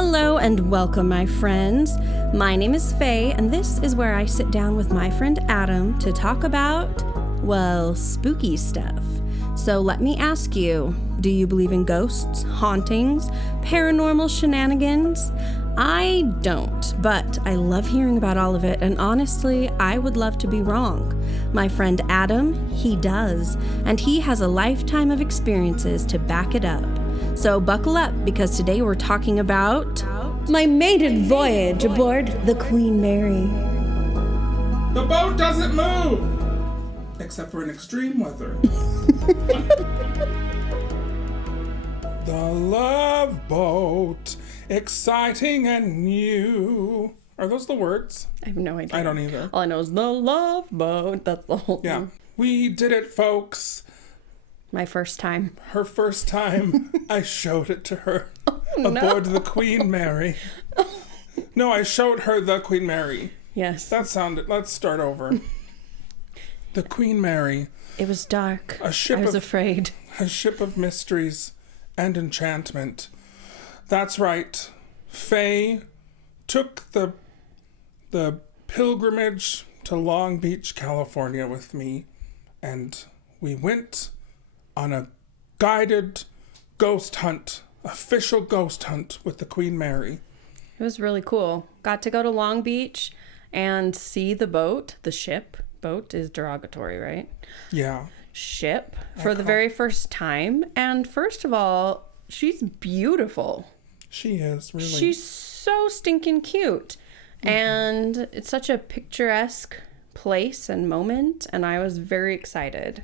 Hello and welcome, my friends. My name is Faye, and this is where I sit down with my friend Adam to talk about, well, spooky stuff. So let me ask you, do you believe in ghosts, hauntings, paranormal shenanigans? I don't, but I love hearing about all of it, and honestly, I would love to be wrong. My friend Adam, he does, and he has a lifetime of experiences to back it up. So buckle up, because today we're talking about my maiden voyage aboard the Queen Mary. The boat doesn't move! Except for in extreme weather. The Love Boat, exciting and new. Are those the words? I have no idea. I don't either. All I know is the Love Boat. That's the whole Yeah. thing. We did it, folks. My first time. Her first time, I showed it to her aboard the Queen Mary. No, I showed her the Queen Mary. Yes. That sounded, let's start over. The Queen Mary. It was dark. A ship I was of- afraid. A ship of mysteries and enchantment. That's right. Faye took the pilgrimage to Long Beach, California with me, and we went on a guided ghost hunt, official ghost hunt with the Queen Mary. It was really cool. Got to go to Long Beach and see the boat, the ship. Boat is derogatory, right? Yeah. Ship for the very first time. And first of all, she's beautiful. She is, really. She's so stinking cute. Mm-hmm. And it's such a picturesque place and moment. And I was very excited.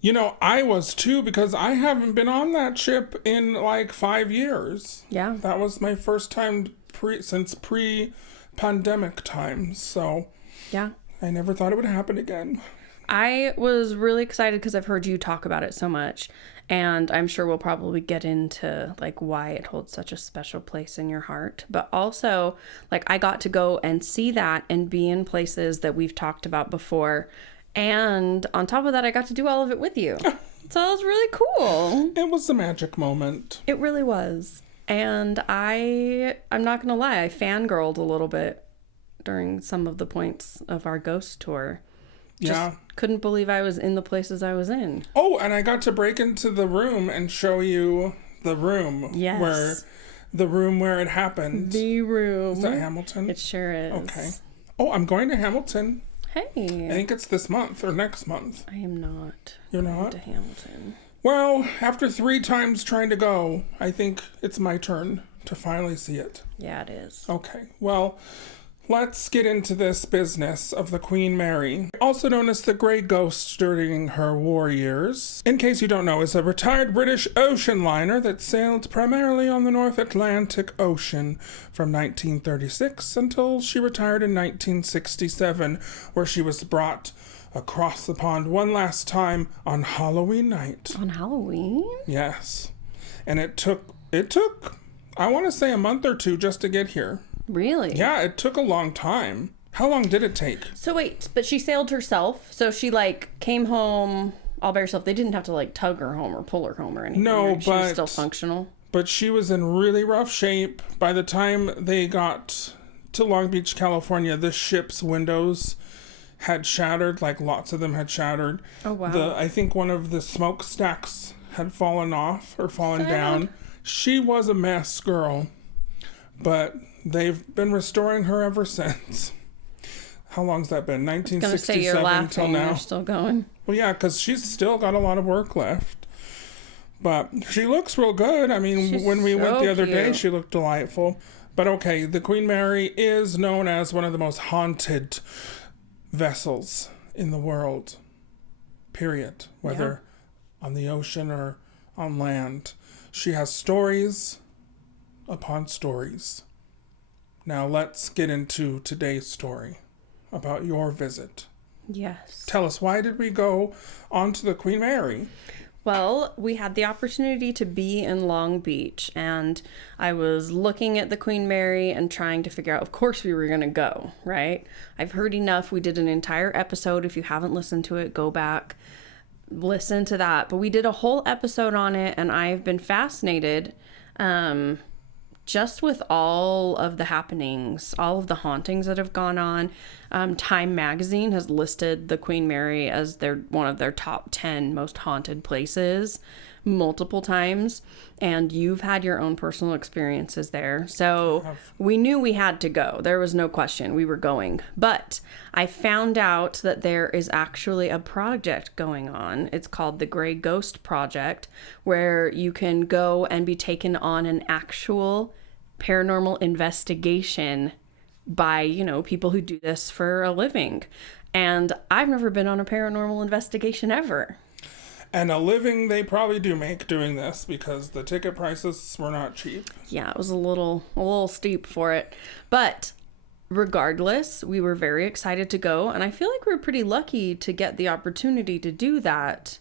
You know, I was too, because I haven't been on that ship in like 5 years. Yeah. That was my first time since pre-pandemic times. So yeah, I never thought it would happen again. I was really excited because I've heard you talk about it so much. And I'm sure we'll probably get into like why it holds such a special place in your heart. But also, like, I got to go and see that and be in places that we've talked about before. And on top of that, I got to do all of it with you. So it was really cool. It was a magic moment. It really was. And I'm not going to lie, I fangirled a little bit during some of the points of our ghost tour. Just couldn't believe I was in the places I was in. Oh, and I got to break into the room and show you the room. Yes. Where it happened. The room. Is that Hamilton? It sure is. Okay. Oh, I'm going to Hamilton. Hey. I think it's this month or next month. I am not. You're not? To Hamilton. Well, after 3 times trying to go, I think it's my turn to finally see it. Yeah, it is. Okay. Well, let's get into this business of the Queen Mary, also known as the Grey Ghost during her war years. In case you don't know, is a retired British ocean liner that sailed primarily on the North Atlantic Ocean from 1936 until she retired in 1967, where she was brought across the pond one last time on Halloween night. On Halloween? Yes. And it took, I want to say a month or 2 just to get here. Really? Yeah, it took a long time. How long did it take? So wait, but she sailed herself? So she like came home all by herself? They didn't have to like tug her home or pull her home or anything? No, right? She but was still functional? But she was in really rough shape. By the time they got to Long Beach, California, the ship's windows had shattered, like lots of them had shattered. Oh, wow. I think one of the smokestacks had fallen off or fallen down. She was a mess, girl. But they've been restoring her ever since. How long's that been? 1967 till now. You're still going. Well, yeah, because she's still got a lot of work left. But she looks real good. I mean, when we went the other day, she looked delightful. But okay, the Queen Mary is known as one of the most haunted vessels in the world. Period. Whether on the ocean or on land. She has stories upon stories. Now let's get into today's story about your visit. Yes. Tell us, why did we go onto the Queen Mary? Well, we had the opportunity to be in Long Beach, and I was looking at the Queen Mary and trying to figure out, of course we were going to go, right? I've heard enough. We did an entire episode. If you haven't listened to it, go back, listen to that. But we did a whole episode on it, and I've been fascinated Just with all of the happenings, all of the hauntings that have gone on, Time Magazine has listed the Queen Mary as one of their top 10 most haunted places multiple times, and you've had your own personal experiences there. So we knew we had to go. There was no question we were going. But I found out that there is actually a project going on. It's called the Grey Ghost Project, where you can go and be taken on an actual paranormal investigation by, people who do this for a living. And I've never been on a paranormal investigation ever. And a living they probably do make doing this, because the ticket prices were not cheap. Yeah, it was a little steep for it. But regardless, we were very excited to go. And I feel like we were pretty lucky to get the opportunity to do that.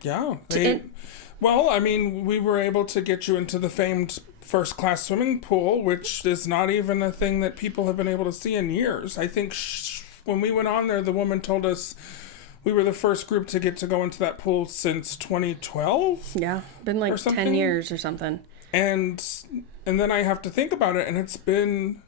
Yeah. We were able to get you into the famed first-class swimming pool, which is not even a thing that people have been able to see in years. I think when we went on there, the woman told us we were the first group to get to go into that pool since 2012. Yeah, been like 10 years or something. And then I have to think about it, and it's been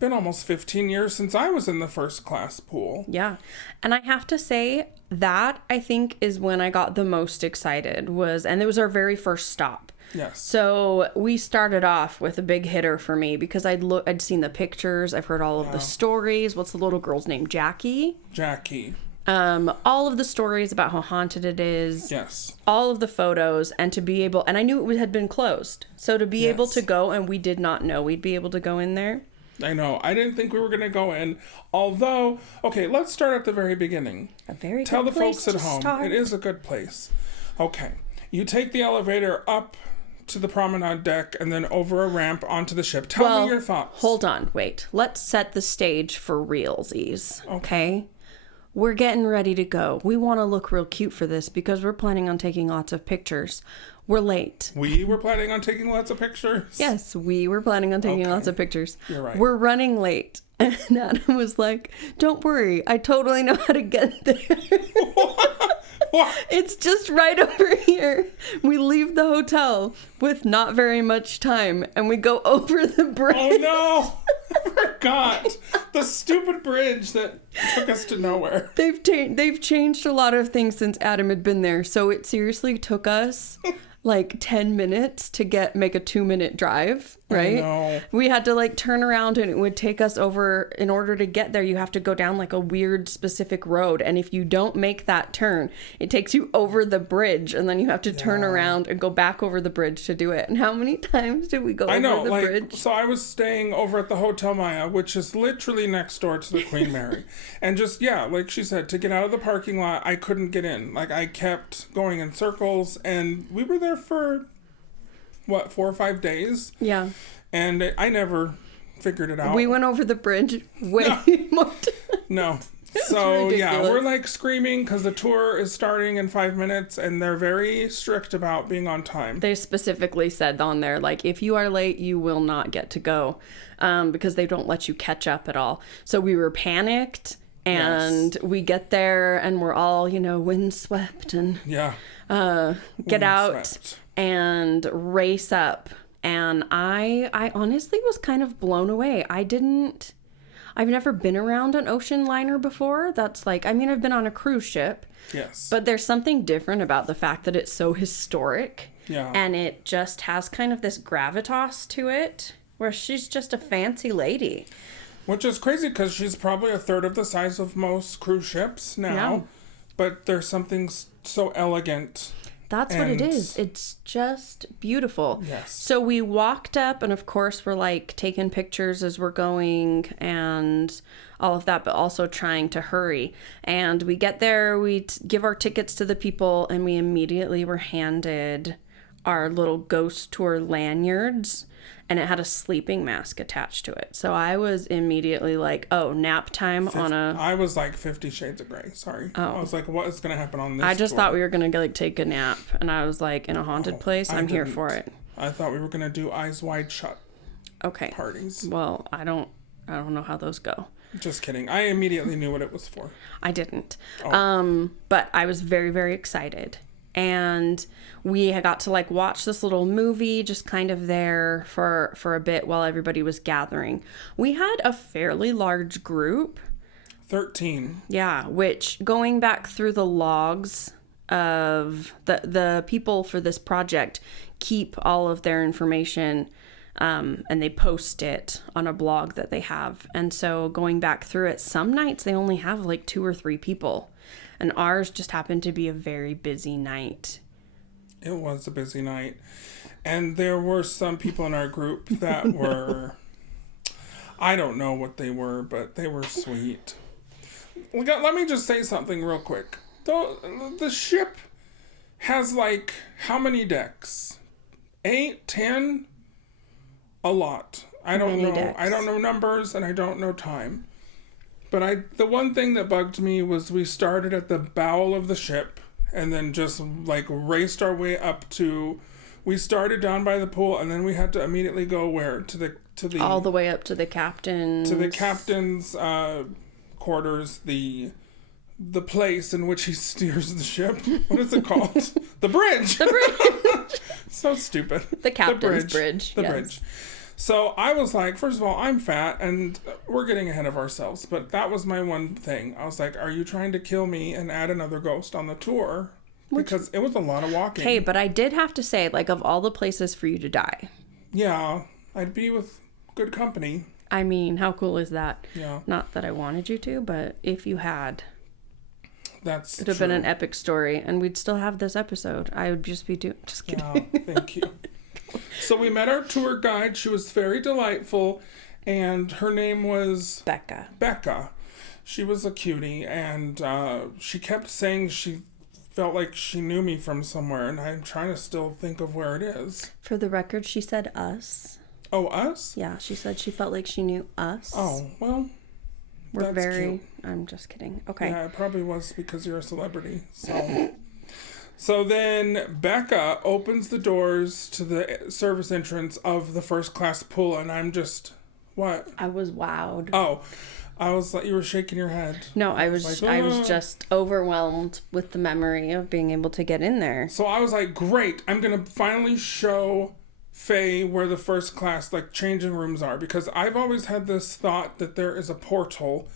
almost 15 years since I was in the first class pool. Yeah. And I have to say that I think is when I got the most excited and it was our very first stop. Yes. So we started off with a big hitter for me because I'd seen the pictures, I've heard all of the stories. What's the little girl's name? Jackie. All of the stories about how haunted it is. Yes. All of the photos, and and I knew it had been closed. So to be able to go, and we did not know we'd be able to go in there. I know. I didn't think we were going to go in. Although, okay, let's start at the very beginning. Tell the folks at home. It is a good place. Okay. You take the elevator up to the promenade deck and then over a ramp onto the ship. Tell me your thoughts. Hold on. Wait. Let's set the stage for realsies. Okay? We're getting ready to go. We want to look real cute for this because we're planning on taking lots of pictures. We're late. We were planning on taking lots of pictures? Yes, we were planning on taking lots of pictures. You're right. We're running late. And Adam was like, don't worry. I totally know how to get there. What? It's just right over here. We leave the hotel with not very much time, and we go over the bridge. Oh, no. I forgot. The stupid bridge that took us to nowhere. They've changed a lot of things since Adam had been there, so it seriously took us like 10 minutes to make a 2-minute drive, right? No. We had to turn around, and it would take us over. In order to get there, you have to go down a weird specific road, and if you don't make that turn, it takes you over the bridge, and then you have to turn around and go back over the bridge to do it. And how many times did we go over the bridge? So I was staying over at the Hotel Maya, which is literally next door to the Queen Mary. And just, like she said, to get out of the parking lot, I couldn't get in. I kept going in circles, and we were there for 4 or 5 days? Yeah. And I never figured it out. We went over the bridge way more time. No. So, we're screaming because the tour is starting in 5 minutes, and they're very strict about being on time. They specifically said on there, if you are late, you will not get to go, because they don't let you catch up at all. So we were panicked, and we get there, and we're all, windswept, and get out and race up. And I honestly was kind of blown away. I've never been around an ocean liner before. That's I've been on a cruise ship. Yes. But there's something different about the fact that it's so historic. Yeah. And it just has kind of this gravitas to it, where she's just a fancy lady. Which is crazy because she's probably a third of the size of most cruise ships now. Yeah. But there's something so elegant. That's what it is. It's just beautiful. Yes. So we walked up, and of course we're taking pictures as we're going and all of that, but also trying to hurry. And we get there, we give our tickets to the people, and we immediately were handed our little ghost tour lanyards, and it had a sleeping mask attached to it. So I was immediately nap time I was 50 Shades of Grey. Sorry. Oh. I was what is going to happen on this I just tour? thought we were going to take a nap, and I was in a haunted place. I'm here for it. I thought we were going to do Eyes Wide Shut. Okay. Parties. Well, I don't know how those go. Just kidding. I immediately knew what it was for. I didn't. Oh. But I was very, very excited. and we had got to like watch this little movie just kind of there for a bit while everybody was gathering. We had a fairly large group. 13. Yeah, which going back through the logs of the people for this project keep all of their information, and they post it on a blog that they have. And so going back through it, some nights they only have like 2 or 3 people, and ours just happened to be a very busy night. It was a busy night, and there were some people in our group that were, I don't know what they were, but they were sweet. Let me just say something real quick. The ship has like how many decks? 8, 10? A lot. I don't know. Decks. I don't know numbers and I don't know time. But the one thing that bugged me was we started at the bow of the ship and then just like raced our way up to. We started down by the pool and then we had to immediately go where to the all the way up to the captain's quarters, the place in which he steers the ship. What is it called? The bridge. The bridge. So stupid. The captain's bridge. The bridge. So I was like, first of all, I'm fat and we're getting ahead of ourselves. But that was my one thing. I was like, are you trying to kill me and add another ghost on the tour? Because it was a lot of walking. Okay, but I did have to say, like, of all the places for you to die. Yeah, I'd be with good company. I mean, how cool is that? Yeah. Not that I wanted you to, but if you had, it would have been an epic story, and we'd still have this episode. I would just be just kidding. Yeah, thank you. So we met our tour guide. She was very delightful, and her name was Becca. She was a cutie, and she kept saying she felt like she knew me from somewhere, and I'm trying to still think of where it is. For the record, she said us. Oh, us? Yeah, she said she felt like she knew us. Oh, well, we're very cute. I'm just kidding. Okay. Yeah, it probably was because you're a celebrity. So then Becca opens the doors to the service entrance of the first class pool, and I'm just, what? I was wowed. Oh, I was like, you were shaking your head. No, I was just overwhelmed with the memory of being able to get in there. So I was like, great, I'm going to finally show Faye where the first class like changing rooms are, because I've always had this thought that there is a portal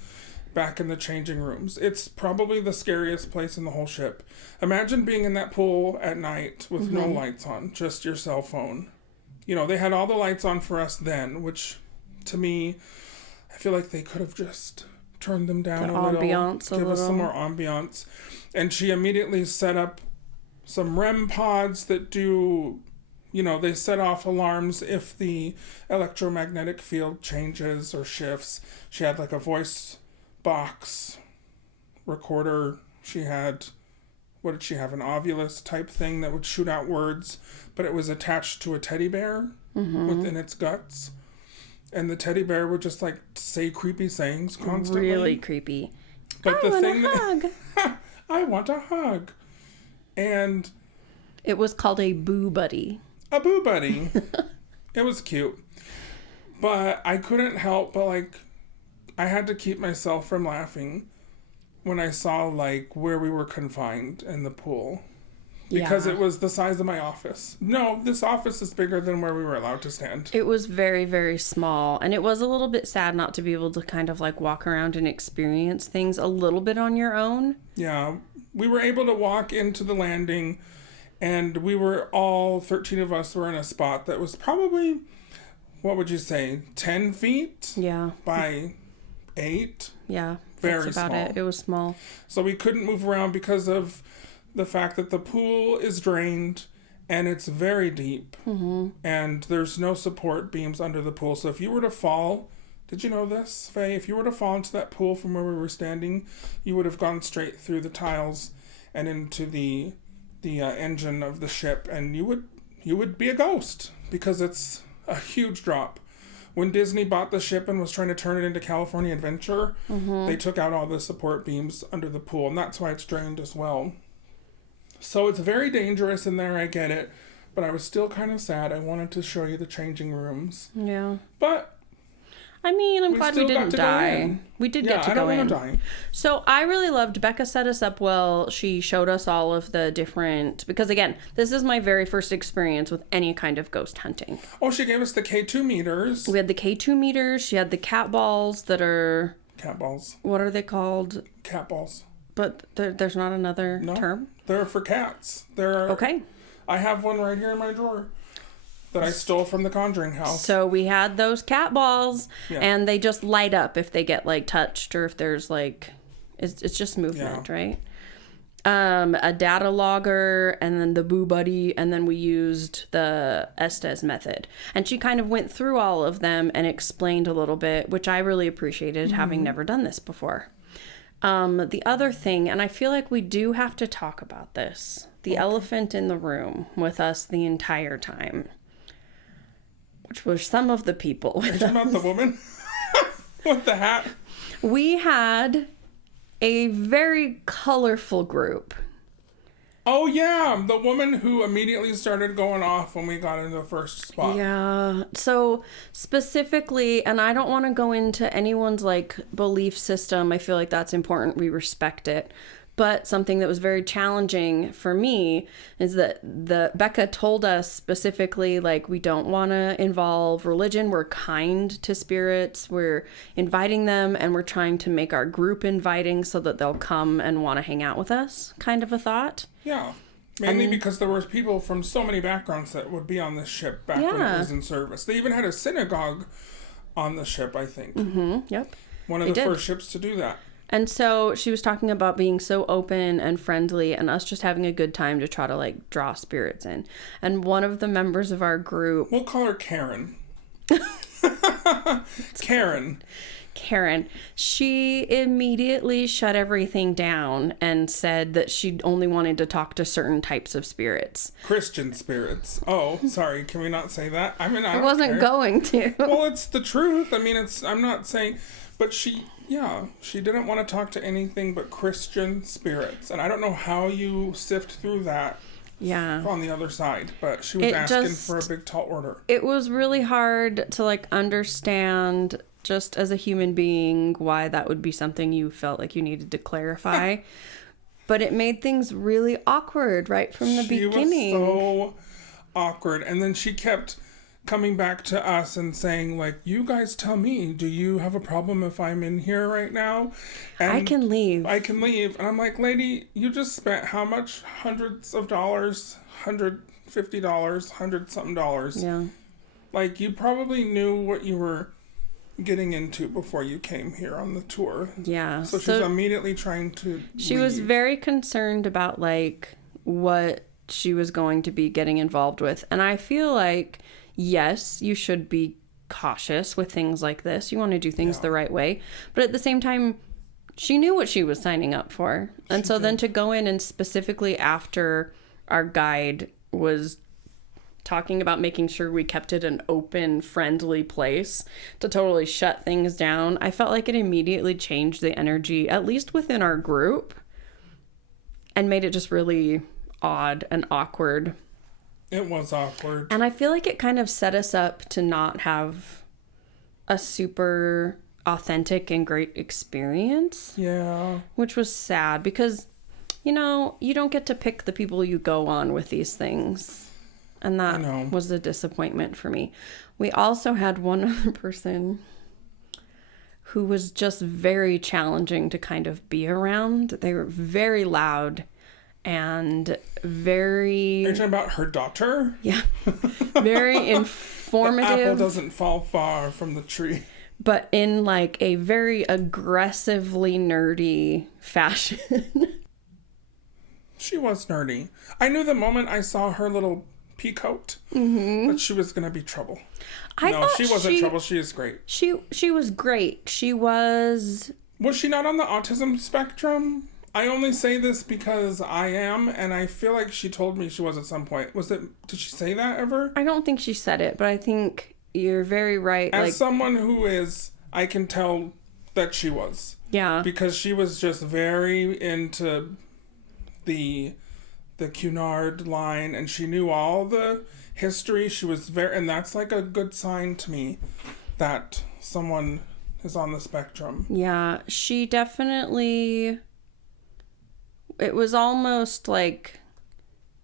back in the changing rooms. It's probably the scariest place in the whole ship. Imagine being in that pool at night with no lights on, just your cell phone. You know, they had all the lights on for us then, which to me, I feel like they could have just turned them down a little, give us some more ambiance. And she immediately set up some REM pods that do, you know, they set off alarms if the electromagnetic field changes or shifts. She had like a voice box recorder. She had, what did she have, an Ovilus type thing that would shoot out words, but it was attached to a teddy bear within its guts. And the teddy bear would just like say creepy sayings constantly. Really creepy. But I want a hug. I want a hug. And it was called a Boo Buddy. A Boo Buddy. It was cute. But I couldn't help but like, I had to keep myself from laughing when I saw like where we were confined in the pool. Because it was the size of my office. No, this office is bigger than where we were allowed to stand. It was very, very small. And it was a little bit sad not to be able to kind of like walk around and experience things a little bit on your own. Yeah. We were able to walk into the landing, and we were all 13 of us were in a spot that was probably, what would you say, 10 feet? Yeah. By 8? Yeah. Very that's about small. It was small. So we couldn't move around because of the fact that the pool is drained and it's very deep, and there's no support beams under the pool. So if you were to fall, did you know this, Faye? If you were to fall into that pool from where we were standing, you would have gone straight through the tiles and into the engine of the ship, and you would be a ghost because it's a huge drop. When Disney bought the ship and was trying to turn it into California Adventure, they took out all the support beams under the pool, and that's why it's drained as well. So it's very dangerous in there, I get it. But I was still kind of sad. I wanted to show you the changing rooms. Yeah. But I mean, I'm glad we didn't die. We did get to go in. I don't want to die. So I really loved, Becca set us up well. She showed us all of the different, because again, this is my very first experience with any kind of ghost hunting. Oh, she gave us the K2 meters. We had the K2 meters. She had the cat balls that are... Cat balls. What are they called? Cat balls. But there's not another term? They're for cats. Okay. I have one right here in my drawer that I stole from the Conjuring house. So we had those cat balls, and they just light up if they get, like, touched, or if there's, like... It's just movement, right? A data logger, and then the Boo Buddy, and then we used the Estes method. And she kind of went through all of them and explained a little bit, which I really appreciated, having never done this before. The other thing, and I feel like we do have to talk about this, the elephant in the room with us the entire time. Which were some of the people. Are you talking about the woman with the hat? We had a very colorful group. Oh, yeah. The woman who immediately started going off when we got into the first spot. Yeah. So specifically, and I don't want to go into anyone's, like, belief system. I feel like that's important. We respect it. But something that was very challenging for me is that Becca told us specifically, like, we don't want to involve religion. We're kind to spirits. We're inviting them, and we're trying to make our group inviting so that they'll come and want to hang out with us, kind of a thought. Yeah. Mainly because there were people from so many backgrounds that would be on this ship back when it was in service. They even had a synagogue on the ship, I think. Mm-hmm. Yep. One of the first ships to do that. And so she was talking about being so open and friendly and us just having a good time to try to, like, draw spirits in. And one of the members of our group... We'll call her Karen. Karen. She immediately shut everything down and said that she only wanted to talk to certain types of spirits. Christian spirits. Oh, sorry. Can we not say that? I mean, I wasn't going to. Well, it's the truth. I mean, I'm not saying... But she didn't want to talk to anything but Christian spirits. And I don't know how you sift through that on the other side. But she was asking for a big tall order. It was really hard to, like, understand, just as a human being, why that would be something you felt like you needed to clarify. But it made things really awkward right from the beginning. She was so awkward. And then she kept... coming back to us and saying, like, you guys tell me, do you have a problem if I'm in here right now? And I can leave. And I'm like, lady, you just spent how much? Hundreds of dollars, $150, $100-something dollars. Yeah. Like, you probably knew what you were getting into before you came here on the tour. Yeah. So she's immediately trying to leave. Was very concerned about, like, what she was going to be getting involved with. And I feel like... yes, you should be cautious with things like this. You want to do things the right way. But at the same time, she knew what she was signing up for. And so then to go in and specifically after our guide was talking about making sure we kept it an open, friendly place to totally shut things down, I felt like it immediately changed the energy, at least within our group, and made it just really odd and awkward. It was awkward. And I feel like it kind of set us up to not have a super authentic and great experience. Yeah. Which was sad because, you know, you don't get to pick the people you go on with these things. And that was a disappointment for me. We also had one other person who was just very challenging to kind of be around. They were very loud. And very... Are you talking about her daughter? Yeah. Very informative. The apple doesn't fall far from the tree. But in, like, a very aggressively nerdy fashion. She was nerdy. I knew the moment I saw her little pea coat that she was going to be trouble. No, she wasn't trouble. She is great. She was great. She was... Was she not on the autism spectrum? I only say this because I am, and I feel like she told me she was at some point. Did she say that ever? I don't think she said it, but I think you're very right. As someone who is, I can tell that she was. Yeah. Because she was just very into the Cunard line, and she knew all the history. She was and that's like a good sign to me that someone is on the spectrum. Yeah, she definitely... It was almost like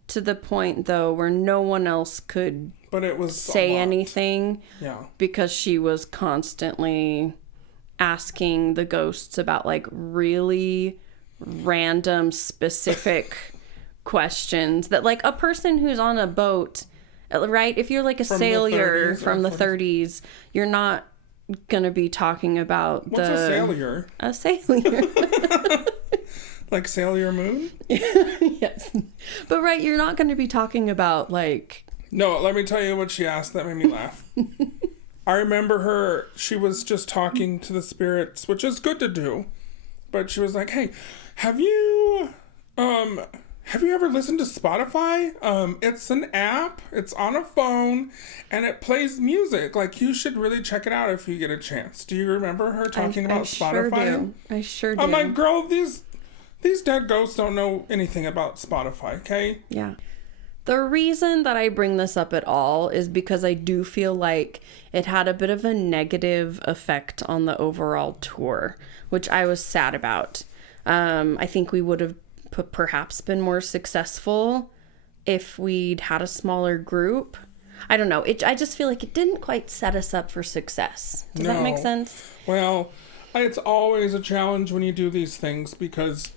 to the point, though, where no one else could say anything. Yeah. Because she was constantly asking the ghosts about, like, really random, specific questions that, like, a person who's on a boat, right? If you're, like, a sailor from the 30s, you're not going to be talking about What's a sailor? A sailor. Like Sailor Moon? Yes. But, right, you're not going to be talking about, like... No, let me tell you what she asked that made me laugh. I remember she was just talking to the spirits, which is good to do. But she was like, hey, have you ever listened to Spotify? It's an app, it's on a phone, and it plays music. Like, you should really check it out if you get a chance. Do you remember her talking about Spotify? I sure do. I'm like, girl, these dead ghosts don't know anything about Spotify, okay? Yeah. The reason that I bring this up at all is because I do feel like it had a bit of a negative effect on the overall tour, which I was sad about. I think we would have perhaps been more successful if we'd had a smaller group. I don't know. I just feel like it didn't quite set us up for success. Does that make sense? Well, it's always a challenge when you do these things because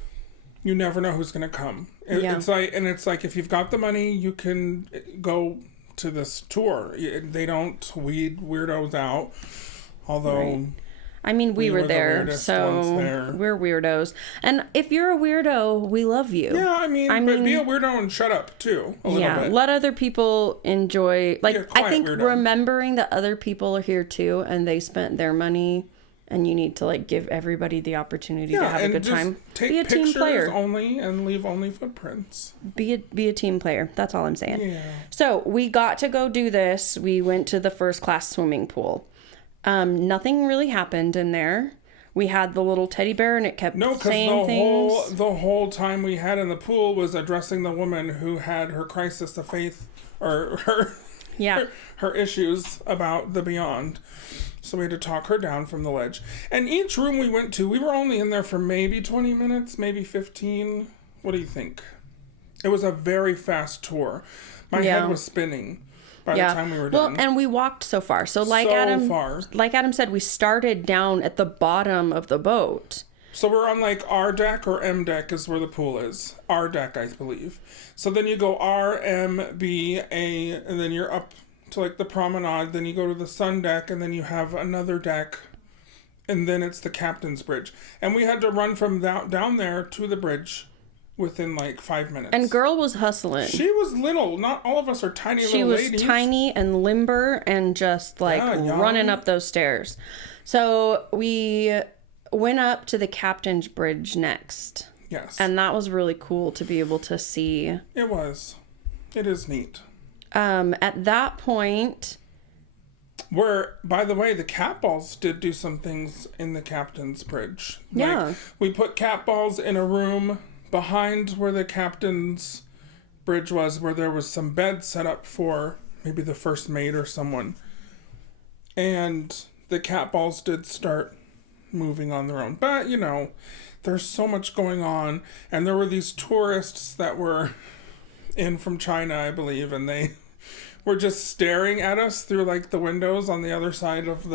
you never know who's going to come. It's like if you've got the money, you can go to this tour. They don't weed weirdos out. Although, right. I mean, we were there, so we're weirdos. And if you're a weirdo, we love you. Yeah, I mean, but be a weirdo and shut up too. A little bit. Let other people enjoy. Like, I think remembering that other people are here too, and they spent their money. And you need to, like, give everybody the opportunity to have a good time. Be a team player only and leave only footprints. Be a team player. That's all I'm saying. Yeah. So we got to go do this. We went to the first class swimming pool. Nothing really happened in there. We had the little teddy bear and it kept saying things. The whole time we had in the pool was addressing the woman who had her crisis of faith or her issues about the beyond. So we had to talk her down from the ledge. And each room we went to, we were only in there for maybe 20 minutes, maybe 15. What do you think? It was a very fast tour. My head was spinning by the time we were done. Well, and we walked so far. So like Adam said, we started down at the bottom of the boat. So we're on like R deck or M deck is where the pool is. R deck, I believe. So then you go R, M, B, A, and then you're up to like the promenade, then you go to the sun deck, and then you have another deck, and then it's the captain's bridge. And we had to run from down there to the bridge within like 5 minutes. And girl was hustling. She was little. Not all of us are tiny little ladies. She was tiny and limber and just like running up those stairs. So we went up to the captain's bridge next. Yes. And that was really cool to be able to see. It was. It is neat. At that point... Where, by the way, the cat balls did do some things in the captain's bridge. Yeah. Like, we put cat balls in a room behind where the captain's bridge was, where there was some beds set up for maybe the first mate or someone. And the cat balls did start moving on their own. But, you know, there's so much going on. And there were these tourists that were in from China, I believe, and they were just staring at us through like the windows on the other side of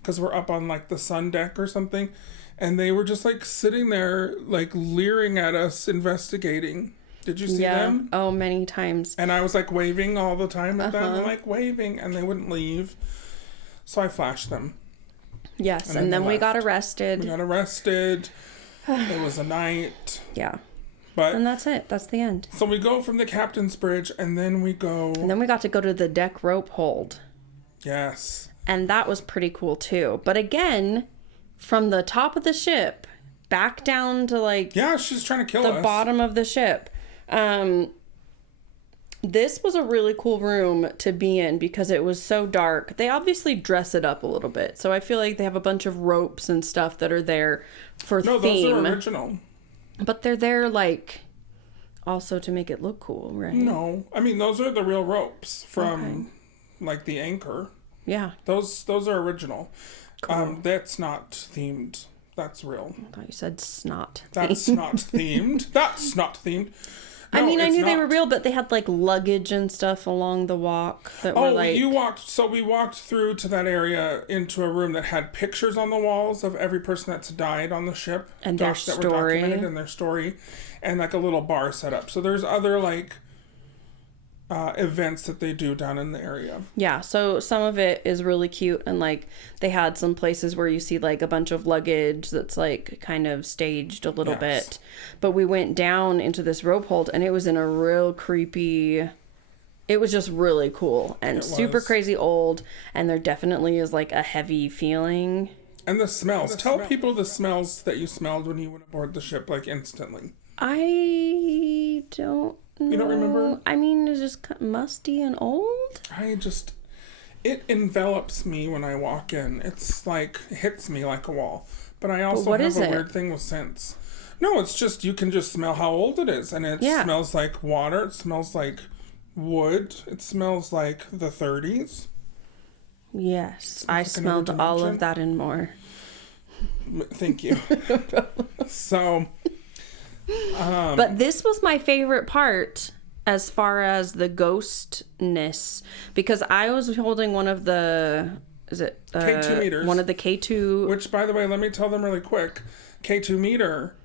because we're up on like the sun deck or something, and they were just like sitting there like leering at us, investigating. Did you see them? Oh, many times. And I was like waving all the time at them, like waving, and they wouldn't leave. So I flashed them. Yes, and then we got arrested. It was a night. Yeah. And that's it. That's the end. So we go from the captain's bridge, and then we go... And then we got to go to the deck rope hold. Yes. And that was pretty cool, too. But again, from the top of the ship, back down to, like... Yeah, she's trying to kill us. The bottom of the ship. This was a really cool room to be in because it was so dark. They obviously dress it up a little bit. So I feel like they have a bunch of ropes and stuff that are there for theme. No, those are original. But they're there, like, also to make it look cool, right? No. I mean, those are the real ropes from, like, the anchor. Yeah. Those are original. Cool. That's not themed. That's real. I thought you said snot. That's not themed. That's not themed. No, I mean, I knew they were real, but they had like luggage and stuff along the walk that were like... we walked through to that area into a room that had pictures on the walls of every person that's died on the ship. And their story. That were documented and their story. And like a little bar set up. So there's other like events that they do down in the area. Yeah, so some of it is really cute, and like they had some places where you see like a bunch of luggage that's like kind of staged a little bit. But we went down into this rope hold, and it was in a real creepy... It was just really cool and super crazy old, and there definitely is like a heavy feeling. And the smells. Tell people the smells that you smelled when you went aboard the ship, like instantly. I don't know. You don't remember? I mean, it's just musty and old. It envelops me when I walk in. It's like, it hits me like a wall. But I also have a weird thing with scents. No, it's just, you can just smell how old it is. And it smells like water. It smells like wood. It smells like the 30s. Yes, I smelled all of that and more. Thank you. So... but this was my favorite part as far as the ghostness, because I was holding one of the K2 meters, one of the K2, which, by the way, let me tell them really quick, K2 meter,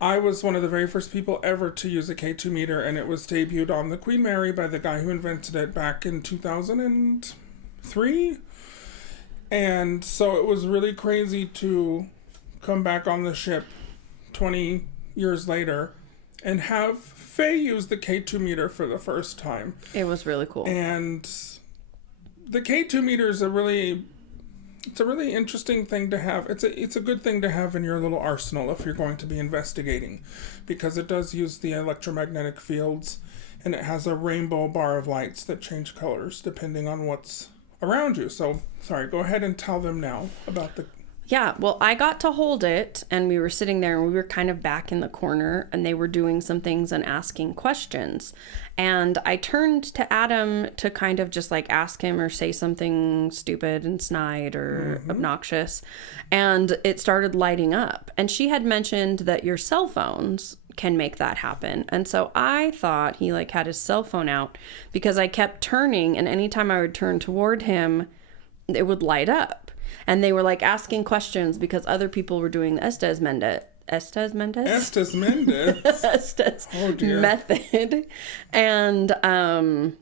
I was one of the very first people ever to use a K2 meter, and it was debuted on the Queen Mary by the guy who invented it back in 2003. And so it was really crazy to come back on the ship 20 years later and have Faye use the K2 meter for the first time. It was really cool. And the K2 meter is a really interesting thing to have. It's a good thing to have in your little arsenal if you're going to be investigating, because it does use the electromagnetic fields, and it has a rainbow bar of lights that change colors depending on what's around you. So, sorry, go ahead and tell them now about the... Yeah, well, I got to hold it, and we were sitting there, and we were kind of back in the corner, and they were doing some things and asking questions. And I turned to Adam to kind of just like ask him or say something stupid and snide or obnoxious, and it started lighting up. And she had mentioned that your cell phones can make that happen. And so I thought he like had his cell phone out, because I kept turning, and anytime I would turn toward him, it would light up. And they were like asking questions because other people were doing the Estes method. Oh dear. Method. And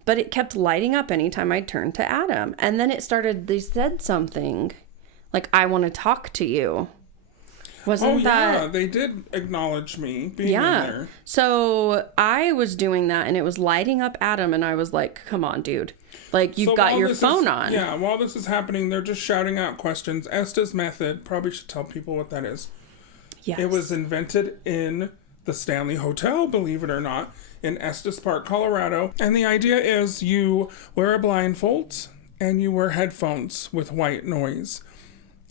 but it kept lighting up anytime I turned to Adam. And then they said something like, I want to talk to you. Yeah, they did acknowledge me being in there. So I was doing that, and it was lighting up Adam, and I was like, come on, dude. Like, you've got your phone on. Yeah, while this is happening, they're just shouting out questions. Estes method, probably should tell people what that is. Yes. It was invented in the Stanley Hotel, believe it or not, in Estes Park, Colorado. And the idea is you wear a blindfold and you wear headphones with white noise.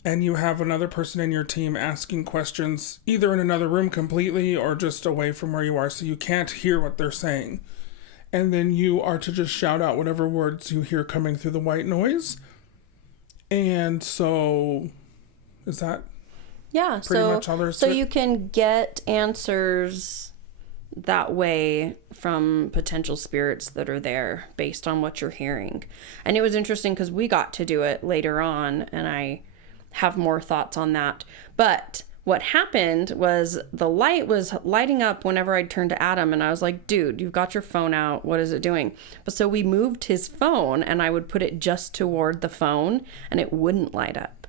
And you have another person in your team asking questions, either in another room completely or just away from where you are, so you can't hear what they're saying. And then you are to just shout out whatever words you hear coming through the white noise. And so, is that pretty much all there is to it? So you can get answers that way from potential spirits that are there based on what you're hearing. And it was interesting because we got to do it later on, and I have more thoughts on that. But what happened was the light was lighting up whenever I'd turn to Adam, and I was like, dude, you've got your phone out. What is it doing? But so we moved his phone, and I would put it just toward the phone, and it wouldn't light up.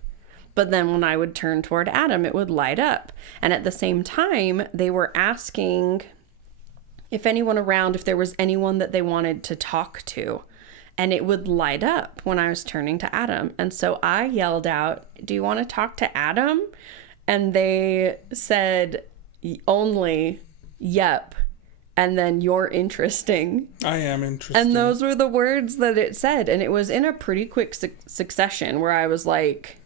But then when I would turn toward Adam, it would light up. And at the same time, they were asking if anyone around, if there was anyone that they wanted to talk to. And it would light up when I was turning to Adam. And so I yelled out, do you want to talk to Adam? And they said only, yep. And then, you're interesting. I am interesting. And those were the words that it said. And it was in a pretty quick succession where I was like,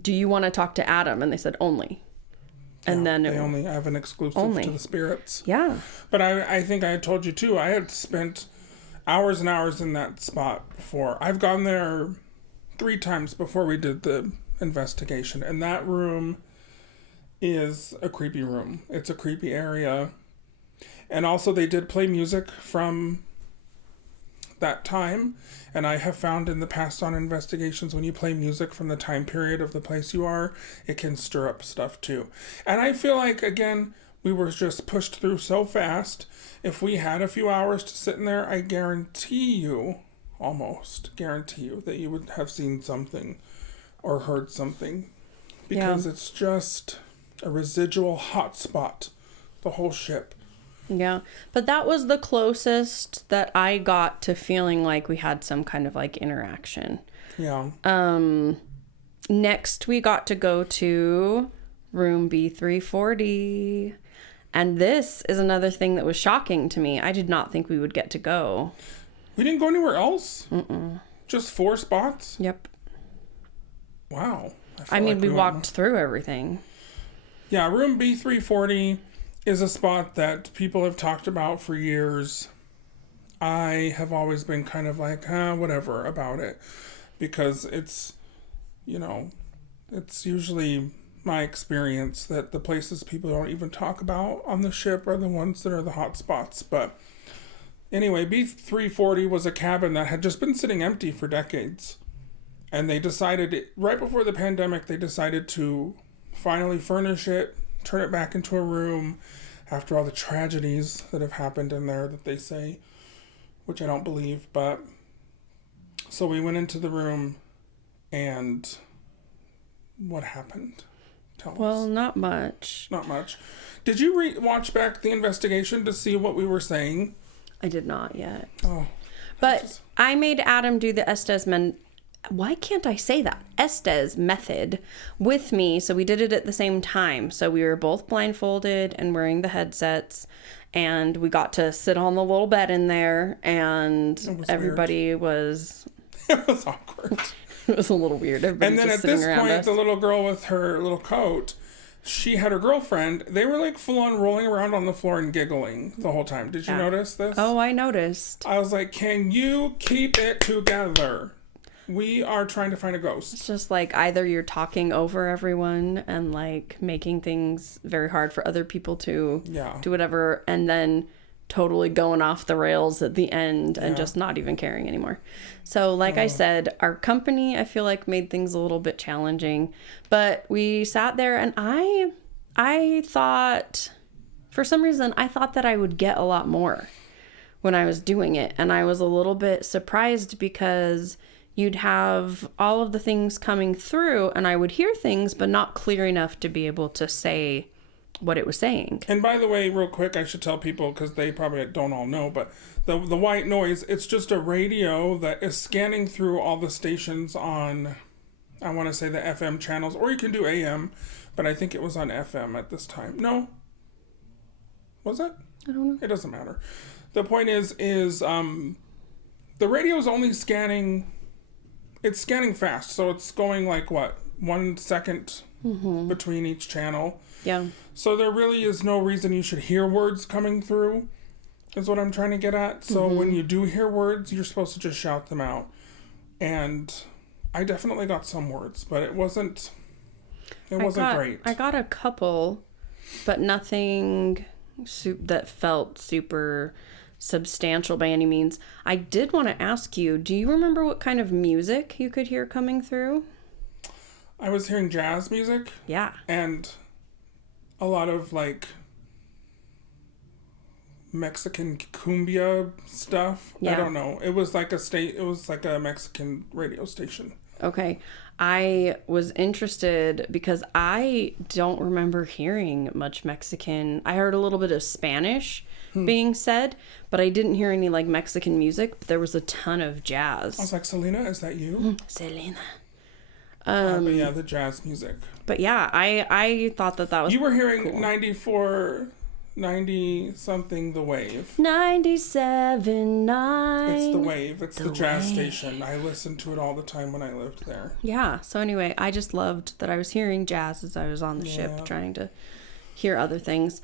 do you want to talk to Adam? And they said only. And then they only have an exclusive to the spirits. Yeah. But I think I had told you too, I had spent hours and hours in that spot before. I've gone there 3 times before we did the investigation. And that room is a creepy room. It's a creepy area. And also they did play music from that time. And I have found in the past on investigations, when you play music from the time period of the place you are, it can stir up stuff too. And I feel like, again, we were just pushed through so fast. If we had a few hours to sit in there, I guarantee you, almost guarantee you, that you would have seen something or heard something. Because it's just a residual hot spot, the whole ship. Yeah, but that was the closest that I got to feeling like we had some kind of like interaction. Yeah. Next we got to go to room B340. And this is another thing that was shocking to me. I did not think we would get to go. We didn't go anywhere else? Mm-mm. Just 4 spots? Yep. Wow. I mean, we walked through everything. Yeah, room B340 is a spot that people have talked about for years. I have always been kind of like, whatever about it. Because it's, it's usually my experience that the places people don't even talk about on the ship are the ones that are the hot spots. But anyway, B340 was a cabin that had just been sitting empty for decades. And they decided, right before the pandemic, they decided to finally furnish it, turn it back into a room after all the tragedies that have happened in there that they say, which I don't believe. But so we went into the room, and what happened? Tell us. Well, not much. Not much. Did you watch back the investigation to see what we were saying? I did not yet. Oh. But I made Adam do the why can't I say that? Estes method with me. So we did it at the same time. So we were both blindfolded and wearing the headsets. And we got to sit on the little bed in there. And everybody was... It was awkward. It was a little weird. Everybody and then just at this point, us. The little girl with her little coat, she had her girlfriend. They were like full on rolling around on the floor and giggling the whole time. Did you notice this? Oh, I noticed. I was like, can you keep it together? We are trying to find a ghost. It's just like either you're talking over everyone and like making things very hard for other people to do whatever, and then totally going off the rails at the end and just not even caring anymore. So like I said, our company, I feel like, made things a little bit challenging, but we sat there and I thought, for some reason, I thought that I would get a lot more when I was doing it. And I was a little bit surprised because you'd have all of the things coming through and I would hear things, but not clear enough to be able to say what it was saying. And by the way, real quick, I should tell people, because they probably don't all know, but the white noise, it's just a radio that is scanning through all the stations on, I want to say, the FM channels, or you can do AM, but I think it was on FM at this time. No? Was it? I don't know. It doesn't matter. The point is the radio is only scanning, it's scanning fast, so it's going like, 1 second between each channel. Yeah. So there really is no reason you should hear words coming through, is what I'm trying to get at. So when you do hear words, you're supposed to just shout them out. And I definitely got some words, but it wasn't great. I got a couple, but nothing that felt super substantial by any means. I did want to ask you, do you remember what kind of music you could hear coming through? I was hearing jazz music. Yeah. And a lot of like Mexican cumbia stuff. Yeah. I don't know. It was like a Mexican radio station. Okay. I was interested because I don't remember hearing much Mexican. I heard a little bit of Spanish being said, but I didn't hear any like Mexican music. But there was a ton of jazz. I was like, Selena, is that you? Selena. But yeah, the jazz music. But yeah, I thought that was. You were hearing cool. 94, 90 something, The Wave. 97.9. It's The Wave. It's the jazz station. I listened to it all the time when I lived there. Yeah. So anyway, I just loved that I was hearing jazz as I was on the ship trying to hear other things.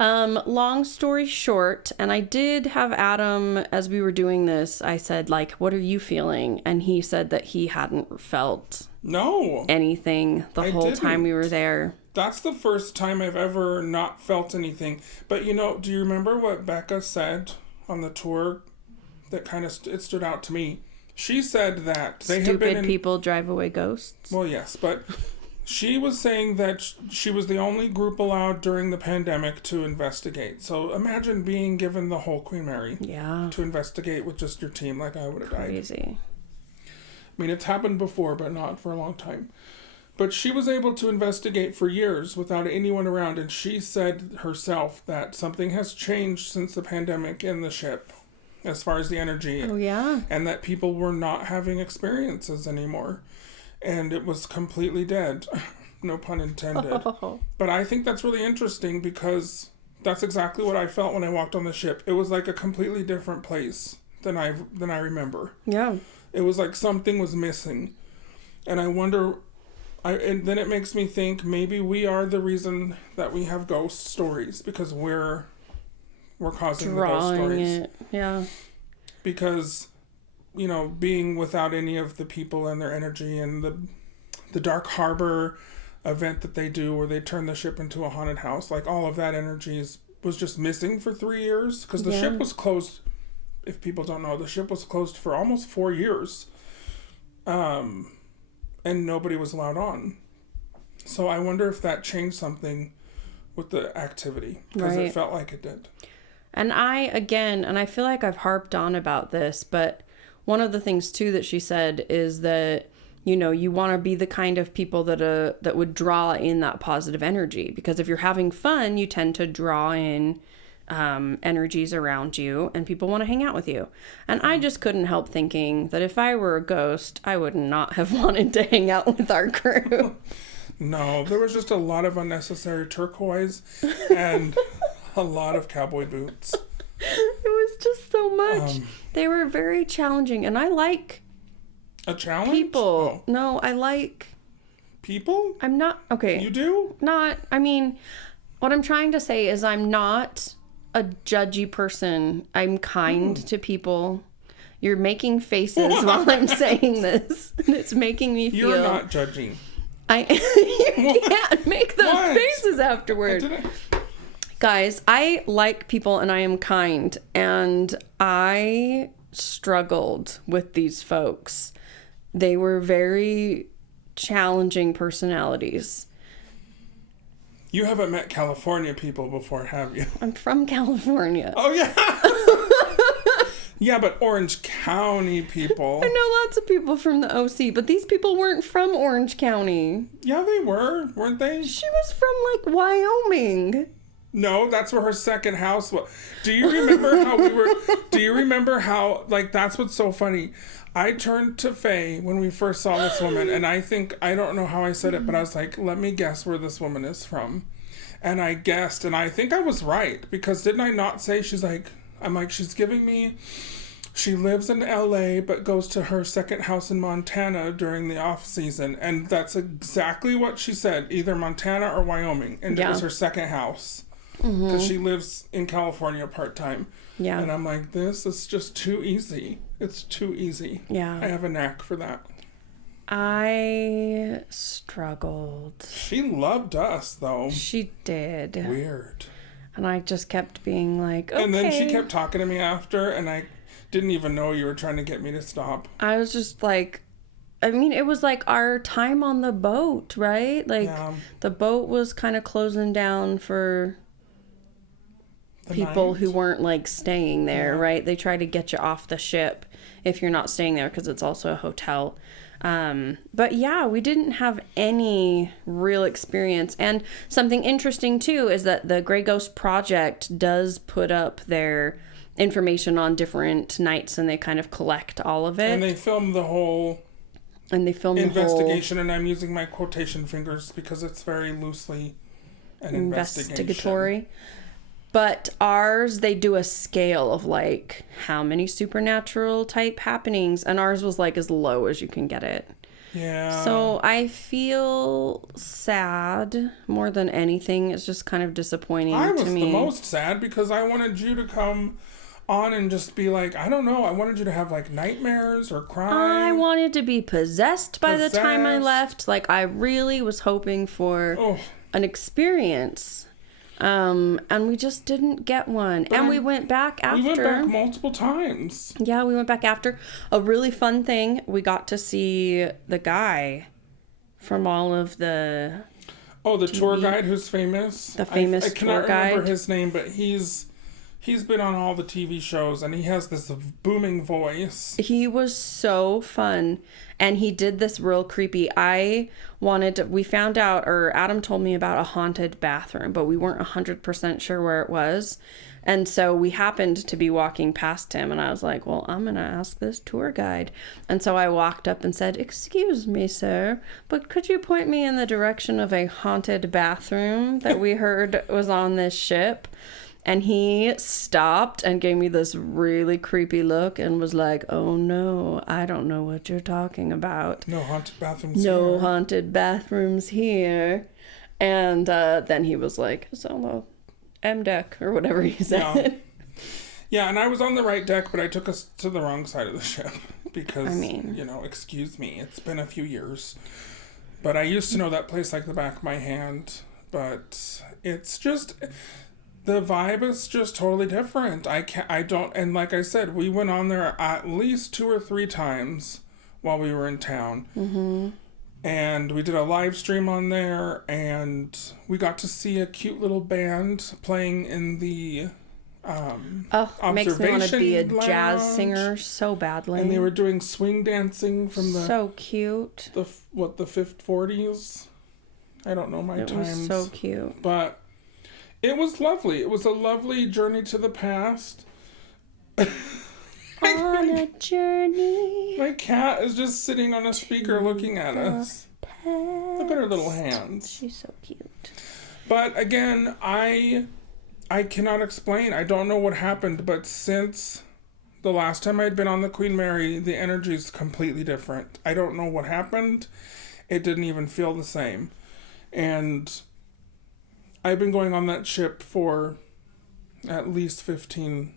Long story short, and I did have Adam, as we were doing this, I said, like, what are you feeling? And he said that he hadn't felt anything the whole time we were there. That's the first time I've ever not felt anything. But, you know, do you remember what Becca said on the tour that kind of it stood out to me? She said that they had been people drive away ghosts. Well, yes, but she was saying that she was the only group allowed during the pandemic to investigate. So imagine being given the whole Queen Mary to investigate with just your team, like I would have died. Crazy. I mean, it's happened before, but not for a long time. But she was able to investigate for years without anyone around, and she said herself that something has changed since the pandemic in the ship as far as the energy. Oh, yeah. And that people were not having experiences anymore. And it was completely dead. No pun intended. Oh. But I think that's really interesting because that's exactly what I felt when I walked on the ship. It was like a completely different place than I remember. Yeah. It was like something was missing. And I wonder... and then it makes me think maybe we are the reason that we have ghost stories because we're causing the ghost stories. It. Yeah. Because, you know, being without any of the people and their energy and the Dark Harbor event that they do where they turn the ship into a haunted house, like all of that energy was just missing for 3 years because the ship was closed. If people don't know, the ship was closed for almost 4 years. And nobody was allowed on. So I wonder if that changed something with the activity. Because it felt like it did. And I feel like I've harped on about this, but one of the things too that she said is that, you know, you want to be the kind of people that would draw in that positive energy. Because if you're having fun, you tend to draw in energies around you and people want to hang out with you. And I just couldn't help thinking that if I were a ghost, I would not have wanted to hang out with our crew. No, there was just a lot of unnecessary turquoise and a lot of cowboy boots. It was just so much. They were very challenging, and I like a challenge? People. Oh. No, I like people? I'm not okay. You do? What I'm trying to say is I'm not a judgy person. I'm kind to people. You're making faces while I'm saying this, and it's making me feel... You're not judging. You can't make those faces afterward. Guys, I like people and I am kind, and I struggled with these folks. They were very challenging personalities. You haven't met California people before, have you? I'm from California. Oh, yeah. Yeah, but Orange County people. I know lots of people from the OC, but these people weren't from Orange County. Yeah, they were, weren't they? She was from, like, Wyoming. No, that's where her second house was. Do you remember how, like, that's what's so funny. I turned to Faye when we first saw this woman, and I don't know how I said it, but I was like, let me guess where this woman is from. And I guessed, and I think I was right, because didn't I not say she's giving me, she lives in LA, but goes to her second house in Montana during the off season. And that's exactly what she said, either Montana or Wyoming. And it was her second house. Because she lives in California part-time. Yeah. And I'm like, this is just too easy. It's too easy. Yeah. I have a knack for that. I struggled. She loved us, though. She did. Weird. And I just kept being like, okay. And then she kept talking to me after, and I didn't even know you were trying to get me to stop. I was just like, I mean, it was like our time on the boat, right? Like, the boat was kind of closing down for people who weren't, like, staying there, right? They try to get you off the ship if you're not staying there because it's also a hotel. But yeah, we didn't have any real experience. And something interesting too is that the Grey Ghost Project does put up their information on different nights, and they kind of collect all of it. And they film the whole investigation, and I'm using my quotation fingers because it's very loosely an investigatory. But ours, they do a scale of like how many supernatural type happenings, and ours was like as low as you can get it. Yeah. So I feel sad more than anything. It's just kind of disappointing to me. I was the most sad because I wanted you to come on and just be like, I don't know, I wanted you to have like nightmares or cry. I wanted to be possessed by the time I left. Like, I really was hoping for an experience. And we just didn't get one. But and we went back after. We went back multiple times. Yeah, we went back after. A really fun thing, we got to see the guy from all of the... Oh, the TV. Tour guide who's famous? The famous tour guide. I cannot remember his name, but he's been on all the TV shows, and he has this booming voice. He was so fun, and he did this real creepy. We found out, or Adam told me about a haunted bathroom, but we weren't 100% sure where it was. And so we happened to be walking past him, and I was like, well, I'm going to ask this tour guide. And so I walked up and said, excuse me, sir, but could you point me in the direction of a haunted bathroom that we heard was on this ship? And he stopped and gave me this really creepy look and was like, oh no, I don't know what you're talking about. No haunted bathrooms No haunted bathrooms here. And then he was like, it's on the M deck or whatever he said. Yeah, and I was on the right deck, but I took us to the wrong side of the ship because, excuse me, it's been a few years. But I used to know that place like the back of my hand. But it's just... The vibe is just totally different. And like I said, we went on there at least 2 or 3 times while we were in town. Mm-hmm. And we did a live stream on there, and we got to see a cute little band playing in the observation makes me want to be a lounge. Jazz singer so badly. And they were doing swing dancing from the... So cute. The 40s? I don't know my times. It was so cute. But... It was lovely. It was a lovely journey to the past. On a journey. My cat is just sitting on a speaker looking at us. Look at her little hands. She's so cute. But again, I cannot explain. I don't know what happened, but since the last time I'd been on the Queen Mary, the energy is completely different. I don't know what happened. It didn't even feel the same. And... I've been going on that ship for at least 15,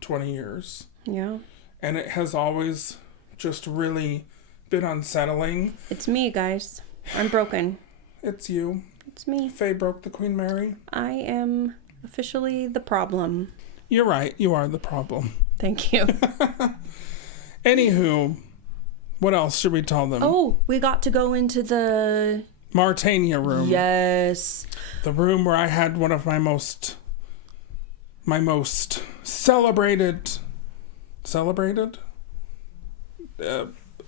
20 years. Yeah. And it has always just really been unsettling. It's me, guys. I'm broken. It's you. It's me. Faye broke the Queen Mary. I am officially the problem. You're right. You are the problem. Thank you. Anywho, what else should we tell them? Oh, we got to go into the... Mauritania room. Yes. The room where I had one of my most celebrated?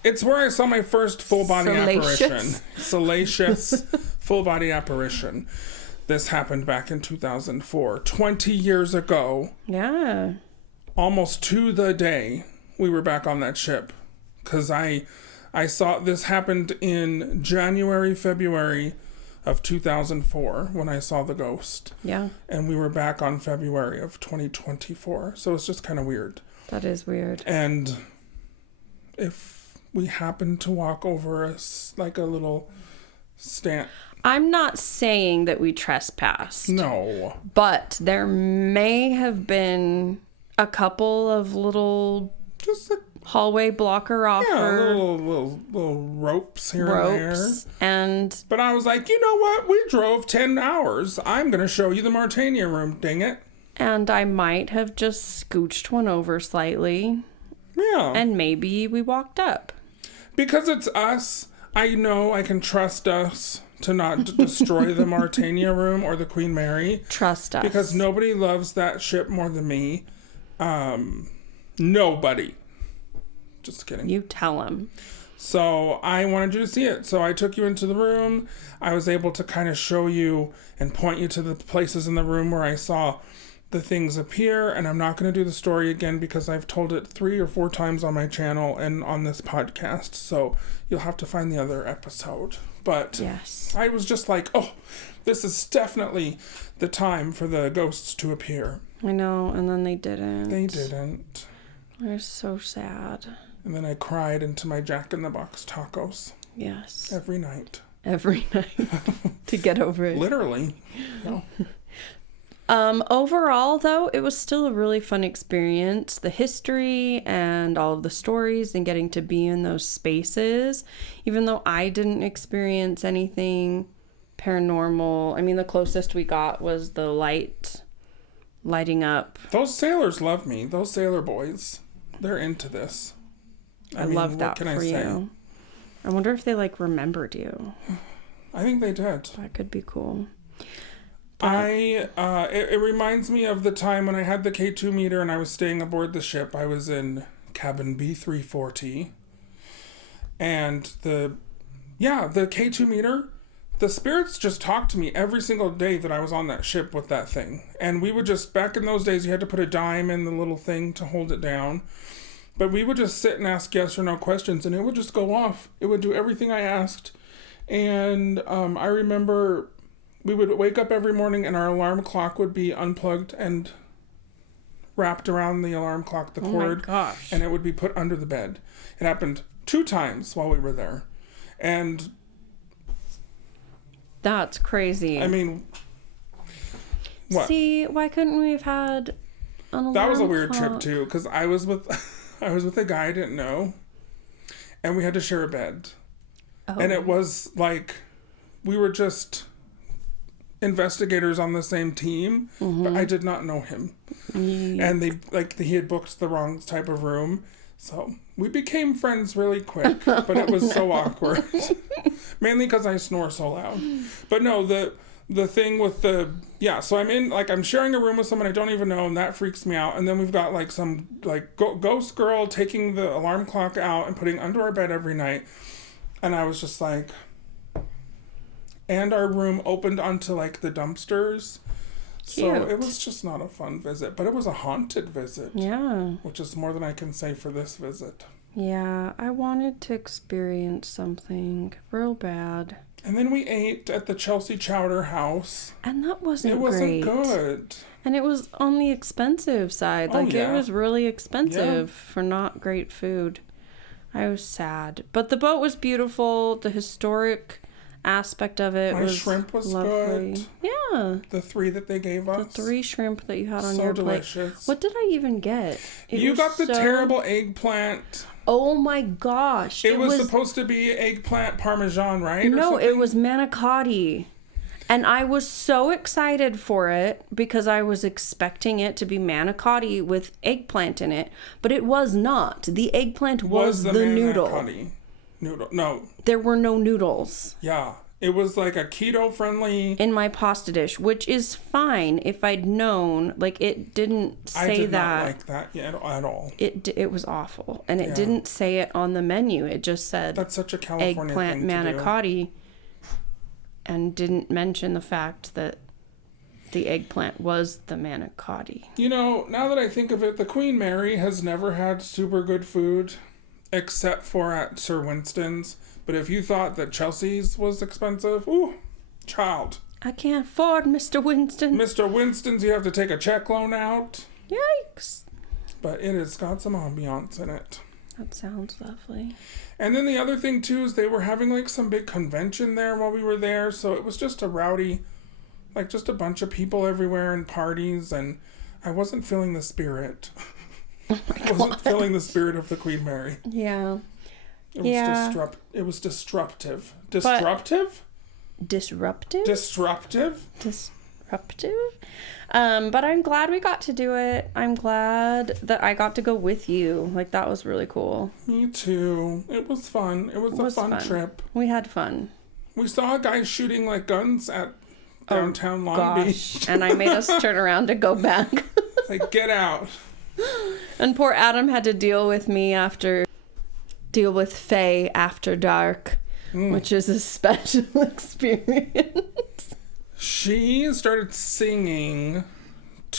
It's where I saw my first full body apparition. Salacious full body apparition. This happened back in 2004. 20 years ago. Yeah. Almost to the day we were back on that ship. Because I saw this happened in January, February of 2004 when I saw the ghost. Yeah. And we were back on February of 2024. So it's just kind of weird. That is weird. And if we happen to walk over us like a little stand. I'm not saying that we trespassed. No. But there may have been a couple of little... Just a hallway blocker offer. Yeah, little ropes here and there. But I was like, you know what? We drove 10 hours. I'm going to show you the Mauritania room, dang it. And I might have just scooched one over slightly. Yeah. And maybe we walked up. Because it's us, I know I can trust us to not destroy the Mauritania room or the Queen Mary. Trust us. Because nobody loves that ship more than me. Nobody. Just kidding. You tell him. So I wanted you to see it. So I took you into the room. I was able to kind of show you and point you to the places in the room where I saw the things appear, and I'm not going to do the story again because I've told it 3 or 4 times on my channel and on this podcast, so you'll have to find the other episode. But yes. I was just like, oh, this is definitely the time for the ghosts to appear. I know, and then they didn't. They didn't. They're so sad. And then I cried into my Jack in the Box tacos. Yes. Every night. Every night. To get over it. Literally. No. Overall, though, it was still a really fun experience. The history and all of the stories and getting to be in those spaces. Even though I didn't experience anything paranormal. I mean, the closest we got was the lighting up. Those sailors love me. Those sailor boys. They're into this. I mean, love that for you. I wonder if they, remembered you. I think they did. That could be cool. It reminds me of the time when I had the K2 meter and I was staying aboard the ship. I was in cabin B340. And the K2 meter, the spirits just talked to me every single day that I was on that ship with that thing. And we would just, back in those days, you had to put a dime in the little thing to hold it down. But we would just sit and ask yes or no questions and it would just go off. It would do everything I asked. And I remember we would wake up every morning and our alarm clock would be unplugged and wrapped around the alarm clock, the cord. Oh my gosh. And it would be put under the bed. It happened 2 times while we were there. And that's crazy. I mean, what? See, why couldn't we have had an alarm That was a weird clock? trip too, because I was with a guy I didn't know, and we had to share a bed. Oh. And it was like we were just investigators on the same team, but I did not know him. And he had booked the wrong type of room. So we became friends really quick, but it was so awkward. Mainly because I snore so loud. But no, the thing with so I'm sharing a room with someone I don't even know, and that freaks me out. And then we've got some ghost girl taking the alarm clock out and putting under our bed every night. And I was just like, and our room opened onto the dumpsters. Cute. So it was just not a fun visit, but it was a haunted visit. Yeah. Which is more than I can say for this visit. Yeah, I wanted to experience something real bad. And then we ate at the Chelsea Chowder House. And that wasn't great. It wasn't good. And it was on the expensive side. It was really expensive for not great food. I was sad. But the boat was beautiful. The historic aspect of it was shrimp was lovely. Good. Yeah. The 3 that they gave us. The 3 shrimp that you had on so your delicious. plate. What did I even get? You got the terrible eggplant. Oh my gosh. It was supposed to be eggplant parmesan, right? No, it was manicotti. And I was so excited for it because I was expecting it to be manicotti with eggplant in it, but it was not. The eggplant was the noodle. No. There were no noodles. Yeah. It was like a keto-friendly... in my pasta dish, which is fine if I'd known. It didn't say that. I did not like that at all. It was awful. And it didn't say it on the menu. It just said... That's such a California eggplant thing manicotti. To do. And didn't mention the fact that the eggplant was the manicotti. Now that I think of it, the Queen Mary has never had super good food, except for at Sir Winston's. But if you thought that Chelsea's was expensive, ooh, child. I can't afford Mr. Winston. Mr. Winston's, you have to take a check loan out. Yikes. But it has got some ambiance in it. That sounds lovely. And then the other thing, too, is they were having, some big convention there while we were there. So it was just a rowdy, just a bunch of people everywhere and parties. And I wasn't feeling the spirit. I wasn't feeling the spirit of the Queen Mary. Yeah. It was disruptive. Disruptive? Disruptive? Disruptive? Disruptive? But I'm glad we got to do it. I'm glad that I got to go with you. That was really cool. Me too. It was fun. It was a fun trip. We had fun. We saw a guy shooting guns at downtown Long Beach. And I made us turn around to go back. Get out. And poor Adam had to deal with Faye after dark, which is a special experience. She started singing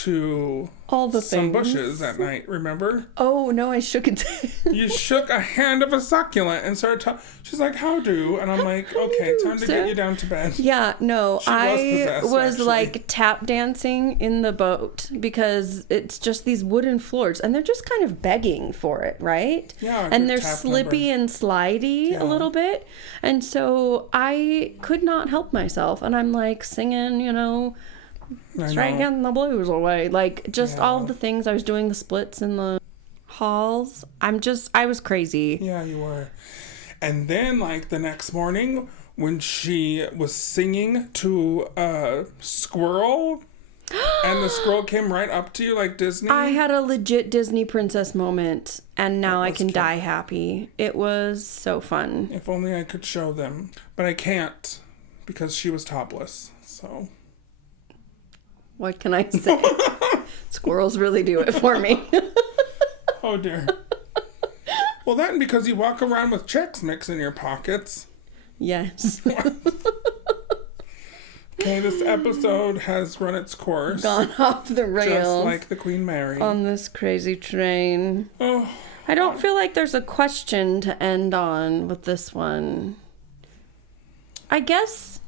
to all the some things. bushes at night, remember? Oh, no, I shook it. You shook a hand of a succulent and started talking. She's like, how do? And I'm like, okay, time to get you down to bed. Yeah, no, I was actually. like tap dancing in the boat because it's just these wooden floors and they're just kind of begging for it, right? Yeah. And they're slippy and slidey a little bit. And so I could not help myself. And I'm like singing, you know, straight getting the blues away. Like just all of the things. I was doing the splits in the halls. I was crazy. Yeah, you were. And then like the next morning when she was singing to a squirrel and the squirrel came right up to you like Disney. I had a legit Disney princess moment and now I can die happy. It was so fun. If only I could show them. But I can't because she was topless. So what can I say? Squirrels really do it for me. Oh, dear. Well, that and because you walk around with Chex Mix in your pockets. Yes. Okay, this episode has run its course. Gone off the rails. Just like the Queen Mary. On this crazy train. Oh. I don't feel like there's a question to end on with this one. I guess...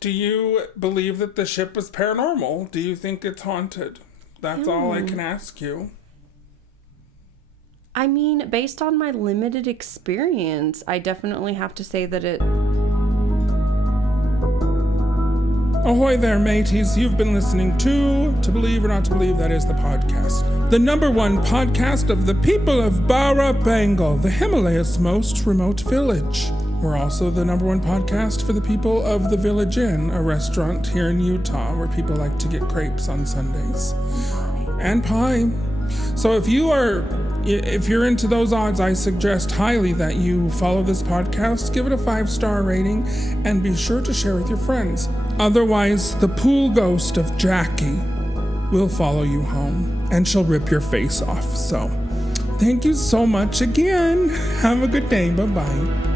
Do you believe that the ship is paranormal? Do you think it's haunted? That's all I can ask you. I mean, based on my limited experience, I definitely have to say that it... Ahoy there, mateys. You've been listening to Believe or Not to Believe, that is the podcast. The #1 podcast of the people of Bara, Bengal, the Himalayas' most remote village. We're also the #1 podcast for the people of the Village Inn, a restaurant here in Utah where people like to get crepes on Sundays. And pie. So if you're into those odds, I suggest highly that you follow this podcast, give it a 5-star rating, and be sure to share with your friends. Otherwise, the pool ghost of Jackie will follow you home, and she'll rip your face off. So, thank you so much again. Have a good day. Bye-bye.